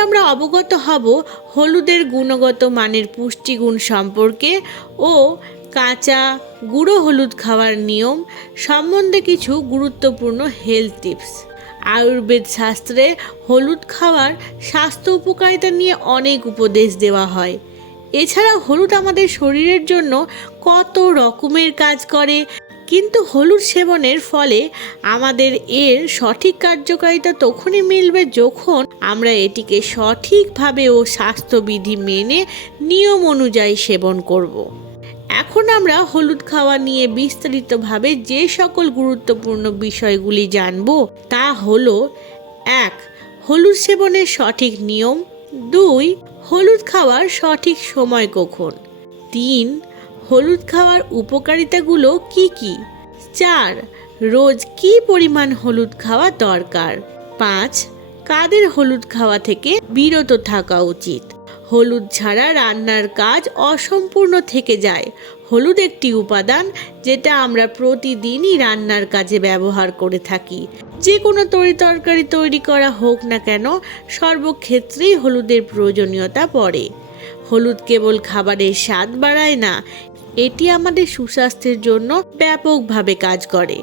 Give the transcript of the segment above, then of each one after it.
আমরা অবগত হব হলুদের গুণগত মানের পুষ্টিগুণ সম্পর্কে ও কাঁচা গুঁড়ো হলুদ খাওয়ার নিয়ম সম্বন্ধে কিছু গুরুত্বপূর্ণ হেলথ টিপস। আয়ুর্বেদ শাস্ত্রে হলুদ খাওয়ার স্বাস্থ্য উপকারিতা নিয়ে অনেক উপদেশ দেওয়া হয়। এছাড়া হলুদ আমাদের শরীরের জন্য কত রকমের কাজ করে, কিন্তু হলুদ সেবনের ফলে আমাদের এর সঠিক কার্যকারিতা তখনই মিলবে যখন আমরা এটিকে সঠিকভাবে ও স্বাস্থ্যবিধি মেনে নিয়ম অনুযায়ী সেবন করব। এখন আমরা হলুদ খাওয়া নিয়ে বিস্তারিতভাবে যে সকল গুরুত্বপূর্ণ বিষয়গুলি জানব তা হলো: 1. হলুদ সেবনের সঠিক নিয়ম। 2. হলুদ খাওয়ার সঠিক সময় কখন। 3. হলুদ খাওয়ার উপকারিতাগুলো কি কি। 4. রোজ কি পরিমাণ হলুদ খাওয়া দরকার। 5. কাদের হলুদ খাওয়া থেকে বিরত থাকা উচিত। হলুদ ছাড়া রান্নার কাজ অসম্পূর্ণ থেকে যায়। হলুদ একটি উপাদান যেটা আমরা প্রতিদিনই রান্নার কাজে ব্যবহার করে থাকি। যে কোনো তরকারি তৈরি করা হোক না কেন, সর্বক্ষেত্রেই হলুদের প্রয়োজনীয়তা পড়ে। হলুদ কেবল খাবারের স্বাদ বাড়ায় না, এটি আমাদের সুস্বাস্থ্যের জন্য ব্যাপকভাবে কাজ করে।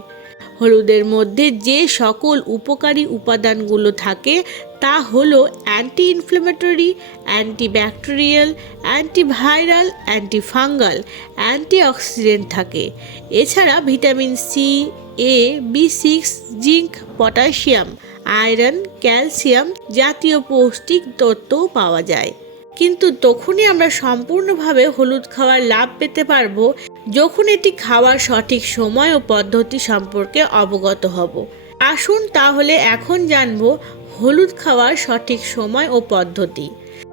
হলুদের মধ্যে যে সকল উপকারী উপাদানগুলো থাকে তা হলো anti inflammatory, antibacterial, antiviral, antifungal, antioxidant থাকে। এছাড়া ভিটামিন সি, এ, বি6, জিঙ্ক, পটাশিয়াম, আয়রন, ক্যালসিয়াম জাতীয় পৌষ্টিক তত্ত্বও পাওয়া যায়। কিন্তু তখনই আমরা সম্পূর্ণভাবে হলুদ খাওয়ার লাভ পেতে পারবো যখন এটি খাওয়ার সঠিক সময় ও পদ্ধতি সম্পর্কে অবগত হব। আসুন তাহলে এখন জানবো হলুদ খাওয়ার সঠিক সময় ও পদ্ধতি।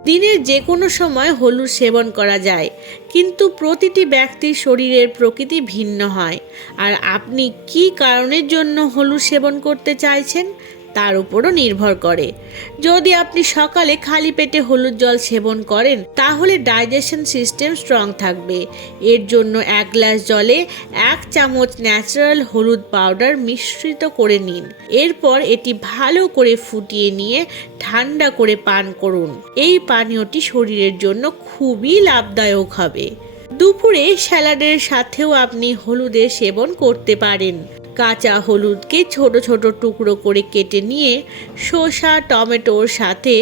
দিনের যে কোনো সময় হলুদ সেবন করা যায়, কিন্তু প্রতিটি ব্যক্তির শরীরের প্রকৃতি ভিন্ন হয়। আর আপনি কী কারণের জন্য হলুদ সেবন করতে চাইছেন তার উপরও নির্ভর করে। যদি আপনি সকালে খালি পেটে হলুদ জল সেবন করেন তাহলে ডাইজেশন সিস্টেম স্ট্রং থাকবে। এর জন্য 1 গ্লাস জলে 1 চামচ ন্যাচারাল হলুদ পাউডার মিশ্রিত করে নিন। এরপর এটি ভালো করে ফুটিয়ে নিয়ে ঠান্ডা করে পান করুন। এই পানীয়টি শরীরের জন্য খুবই লাভদায়ক হবে। দুপুরে স্যালাডের সাথেও আপনি হলুদের সেবন করতে পারেন। কাঁচা হলুদকে ছোট ছোট টুকরো করে কেটে নিয়ে শসা, টমেটোর সাথে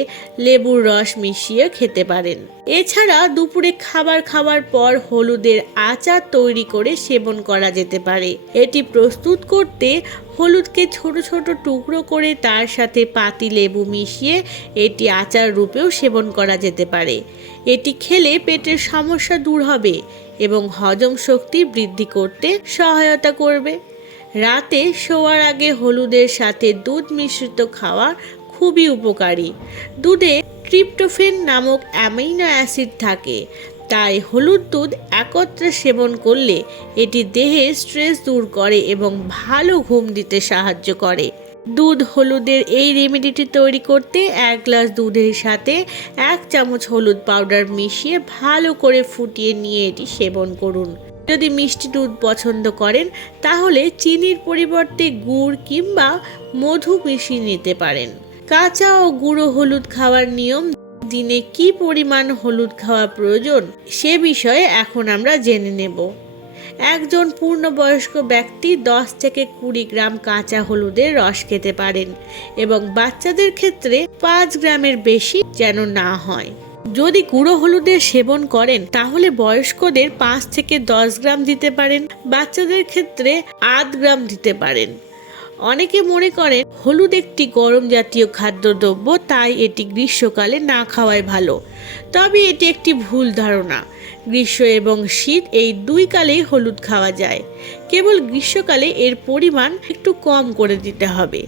লেবুর রস মিশিয়ে খেতে পারেন। এছাড়া দুপুরে খাবার খাওয়ার পর হলুদের আচার তৈরি করে সেবন করা যেতে পারে। এটি প্রস্তুত করতে হলুদকে ছোট ছোট টুকরো করে তার সাথে পাতি লেবু মিশিয়ে এটি আচার রূপেও সেবন করা যেতে পারে। এটি খেলে পেটের সমস্যা দূর হবে এবং হজম শক্তি বৃদ্ধি করতে সহায়তা করবে। রাতে শোয়ার আগে হলুদের সাথে দুধ মিশ্রিত খাওয়া খুবই উপকারী। দুধে ট্রিপ্টোফেন নামক অ্যামিনো অ্যাসিড থাকে, তাই হলুদ দুধ একত্রে সেবন করলে এটি দেহের স্ট্রেস দূর করে এবং ভালো ঘুম দিতে সাহায্য করে। দুধ হলুদের এই রেমেডিটি তৈরি করতে 1 গ্লাস দুধের সাথে 1 চামচ হলুদ পাউডার মিশিয়ে ভালো করে ফুটিয়ে নিয়ে এটি সেবন করুন। যদি মিষ্টি দুধ পছন্দ করেন তাহলে চিনির পরিবর্তে গুড় কিংবা মধু মিশিয়ে নিতে পারেন। কাঁচা ও গুঁড়ো হলুদ খাওয়ার নিয়ম। দিনে কি পরিমাণ হলুদ খাওয়া প্রয়োজন সে বিষয়ে এখন আমরা জেনে নেব। একজন পূর্ণবয়স্ক ব্যক্তি 10 থেকে 20 গ্রাম কাঁচা হলুদের রস খেতে পারেন এবং বাচ্চাদের ক্ষেত্রে 5 গ্রামের বেশি যেন না হয়। যদি গুঁড়ো হলুদের সেবন করেন তাহলে বয়স্কদের 5 থেকে 10 গ্রাম দিতে পারেন, বাচ্চাদের ক্ষেত্রে 8 গ্রাম দিতে পারেন। অনেকে মনে করেন হলুদ একটি গরম জাতীয় খাদ্যদ্রব্য, তাই এটি গ্রীষ্মকালে না খাওয়াই ভালো। তবে এটি একটি ভুল ধারণা। গ্রীষ্ম এবং শীত এই 2 কালেই হলুদ খাওয়া যায়, কেবল গ্রীষ্মকালে এর পরিমাণ একটু কম করে দিতে হবে।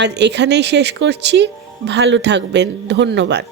আজ এখানেই শেষ করছি। ভালো থাকবেন। ধন্যবাদ।